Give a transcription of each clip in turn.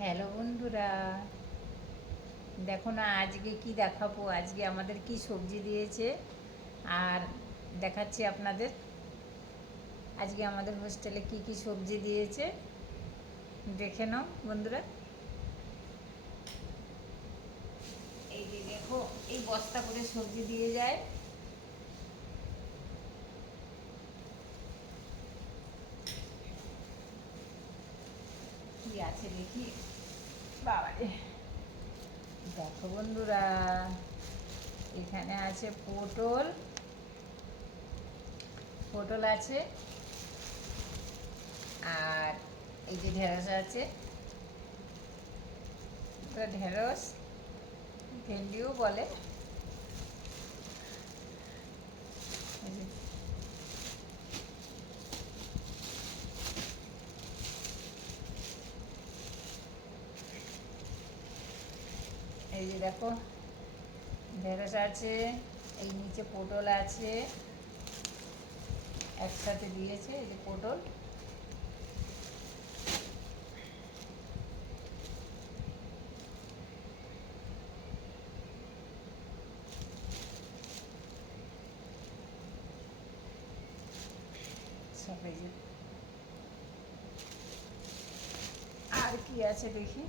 Hello বন্ধুরা, দেখো না আজকে কি দেখাবো। আজকে আমাদের কি সবজি দিয়েছে আর দেখাচ্ছি আপনাদের। আজকে আমাদের হোস্টেলে কি কি সবজি দিয়েছে দেখে নাও বন্ধুরা। এই যে দেখো, এই বস্তা করে সবজি দিয়ে যায়। কি আছে দেখি। বাবারে, দেখো বন্ধুরা, এখানে আছে পটল, পটল আছে, আর এই যে ঢেঁড়স আছে, ঢেঁড়স ভেন্ডিও বলে। এই যে এই যে দেখো, ঢেঁড়স আছে, এই নিচে পটল আছে, একসাথে দিয়েছে। এই যে পটল, সব এই যে। আর কি আছে দেখি।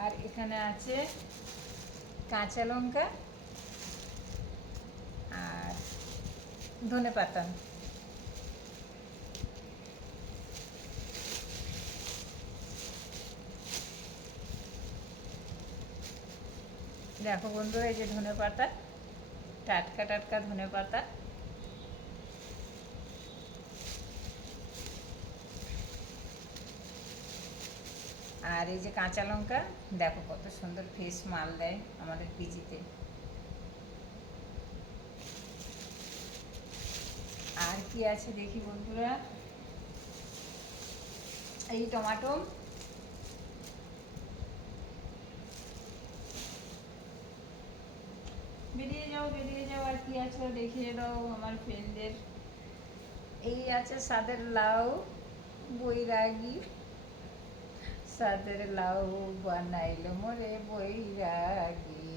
আর এখানে আছে কাঁচা লঙ্কা আর ধনে পাতা। দেখো বন্ধুরা, এই যে ধনে পাতা, টাটকা টাটকা ধনে পাতা। আর এই যে কাঁচা লঙ্কা, দেখো কত সুন্দর ফ্রেশ মাল দেয় আমাদের পিজিতে। আর কি আছে দেখি বন্ধুরা। এই টমাটো, বেরিয়ে যাও বেরিয়ে যাও। আর কি আছে দেখিয়ে দাও আমার ফ্রেন্ডদের। এই আছে সাদের লাউ, বৈরাগী সাদের লাউ বানাইল মোরে বৈরাগী,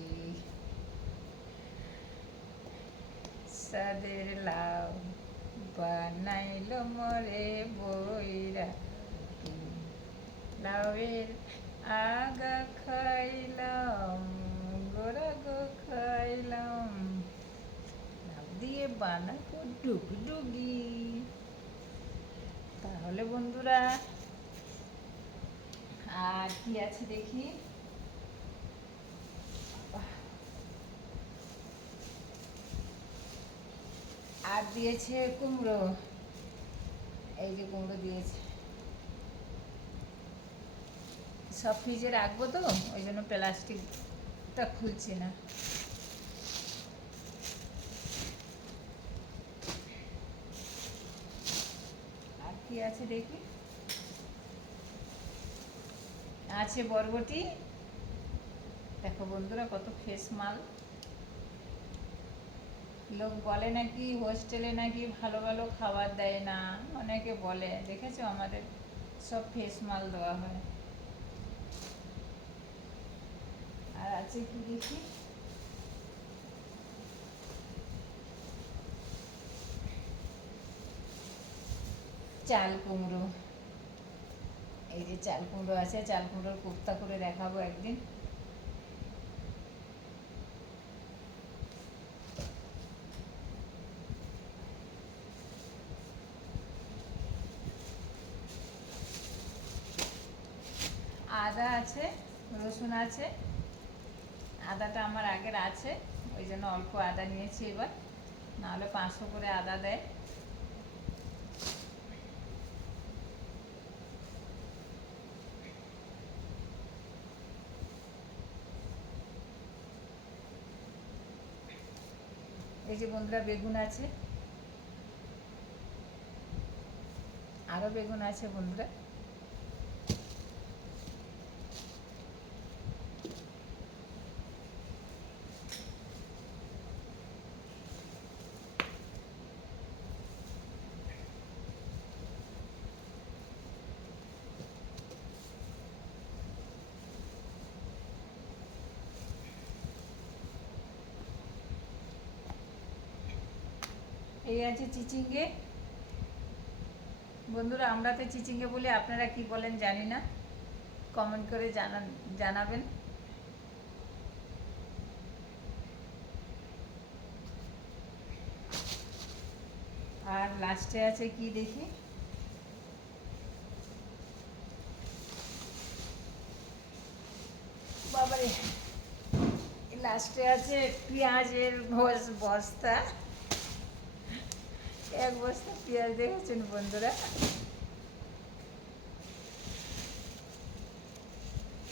সাদের লাউ বানাইল মোরে বৈরাগী, লাউয়ের আগা খাইলাম, গোড়া গো খাইলাম, লাউ দিয়ে বানাবো ডুগডুগি। তাহলে বন্ধুরা, আর কি আছে দেখি। আর দিয়েছে কুমড়ো, এই যে কুমড়ো দিয়েছে। সব ফ্রিজে রাখবো তো, ওই জন্য প্লাস্টিকটা খুলছি না। আর কি আছে দেখি। আছে বরবটি, দেখো বন্ধুরা কত ফ্রেশ মাল। লোক বলে নাকি হোস্টেলে নাকি ভালো ভালো খাবার দেয় না, অনেকে বলে, দেখেছো আমাদের সব ফ্রেশ মাল দেওয়া হয়। আর আছে কি দেখি। চাল কুমড়ো, এই যে চাল কুমড়ো আছে, চাল কুমড়োর কোপ্তা করে দেখাবো একদিন। আদা আছে, রসুন আছে। আদাটা আমার আগের আছে, ওই জন্য অল্প আদা নিয়েছি এবার, নাহলে 500 করে আদা দেয়। এই যে বন্ধুরা বেগুন আছে, আরও বেগুন আছে বন্ধুরা। এই আছে চিচিঙ্গে। বন্ধুরা আমরা তো চিচিঙ্গে বলি, আপনারা কি বলেন জানি না, কমেন্ট করে জানাবেন। আর লাস্টে আছে কি দেখি, বাবারে, লাস্টে আছে পেঁয়াজের বস্তা, এক বস্তা পেঁয়াজ, দেখেছেন বন্ধুরা?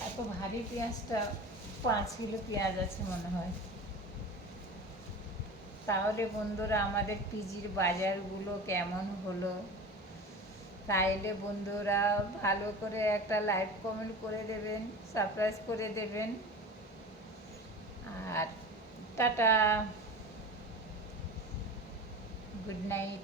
এত ভারী পেঁয়াজটা, 5 কিলো পেঁয়াজ আছে মনে হয়। তাহলে বন্ধুরা আমাদের পিজির বাজারগুলো কেমন হলো? তাইলে বন্ধুরা ভালো করে একটা লাইক কমেন্ট করে দেবেন, সাবস্ক্রাইব করে দেবেন। আর টাটা, গুড নাইট।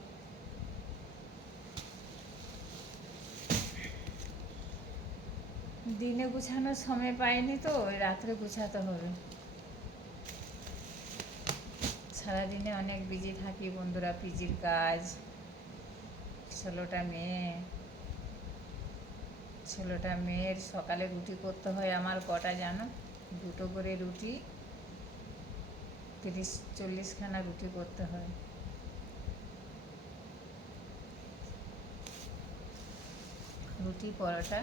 দিনে গুছানোর সময় পাইনি তো, ওই রাত্রে গুছাতে হবে। সারাদিনে অনেক বিজি থাকি বন্ধুরা, পিজির কাজ, 16টা মেয়ের সকালে রুটি করতে হয় আমার, কটা জানো? 2টো করে রুটি, 30-40খানা রুটি করতে হয়। রুটি পরোটা